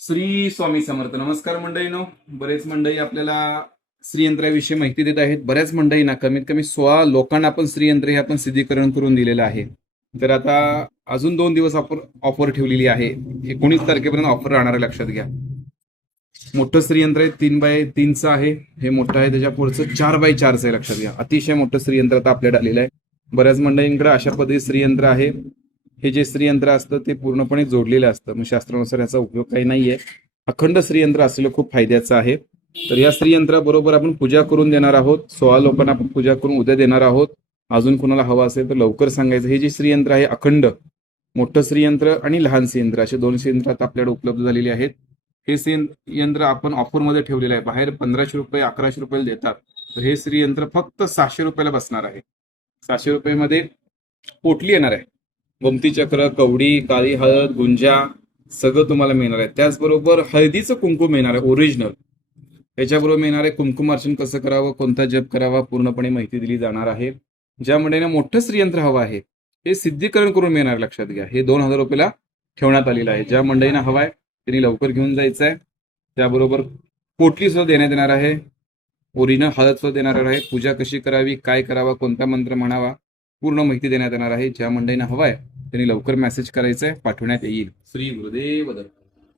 श्री स्वामी समर्थ. नमस्कार मंडळीनो. बरेच मंडळी आपल्याला श्रीयंत्राविषयी माहिती देत आहेत. बऱ्याच मंडळींना कमीत कमी 16 लोकांना आपण श्रीयंत्र हे आपण सिद्धीकरण करून दिलेलं आहे. तर आता अजून 2 दिवस ऑफर ठेवलेली आहे. 19 तारखेपर्यंत ऑफर राहणार आहे, लक्षात घ्या. मोठं श्रीयंत्र आहे, 3x3चं आहे. हे मोठं आहे, त्याच्या पुढचं 4x4चं आहे, लक्षात घ्या. अतिशय मोठं श्रीयंत्र आता आपल्याकडे आलेलं आहे. बऱ्याच मंडळींकडे अशा पद्धती श्रीयंत्र आहे. हे जे श्रीयंत्र असतं ते पूर्णपणे जोडलेलं असतं. मग शास्त्रानुसार याचा उपयोग काही नाहीये. अखंड श्रीयंत्र असलेलं खूप फायद्याचं आहे. तर या श्रीयंत्राबरोबर आपण पूजा करून देणार आहोत. 16 लोकांना आपण पूजा करून उद्या देणार आहोत. अजून कुणाला हवं असेल तर लवकर सांगायचं. हे जे श्रीयंत्र आहे अखंड, मोठं श्रीयंत्र आणि लहान श्रीयंत्र असे 2 श्रीयंत्र आता आपल्याकडे उपलब्ध झालेली आहेत. हे श्रीयंत्र आपण ऑफरमध्ये ठेवलेलं आहे. बाहेर 1500 रुपये 1100 रुपयाला देतात. तर हे श्रीयंत्र फक्त 700 रुपयाला बसणार आहे. 700 रुपयामध्ये पोटली येणार आहे. गोमती चक्र, कवडी, काळी हळद, गुंजा सगळं तुम्हाला मिळणार आहे. त्याचबरोबर हळदीचं कुंकुम मिळणार आहे ओरिजिनल. त्याच्याबरोबर मिळणार आहे कुंकुमार्चन कसं करावं, कोणता जप करावा, पूर्णपणे माहिती दिली जाणार आहे. ज्या मंडळींना मोठं श्रीयंत्र हवं आहे हे सिद्धीकरण करून मिळणार, लक्षात घ्या. हे 2000 रुपयाला ठेवण्यात आलेलं आहे. ज्या मंडळींना हवं आहे त्यांनी लवकर घेऊन जायचं आहे. त्याबरोबर पोटली सुद्धा देण्यात येणार आहे. ओरिजिनल हळद सुद्धा देणार आहे. पूजा कशी करावी, काय करावा, कोणता मंत्र म्हणावा, पूर्ण माहिती देण्यात येणार आहे. ज्या मंडळींना हवं आहे त्यांनी लवकर मेसेज करायचा आहे, पाठवण्यात येईल. श्री गुरुदेव दत्त.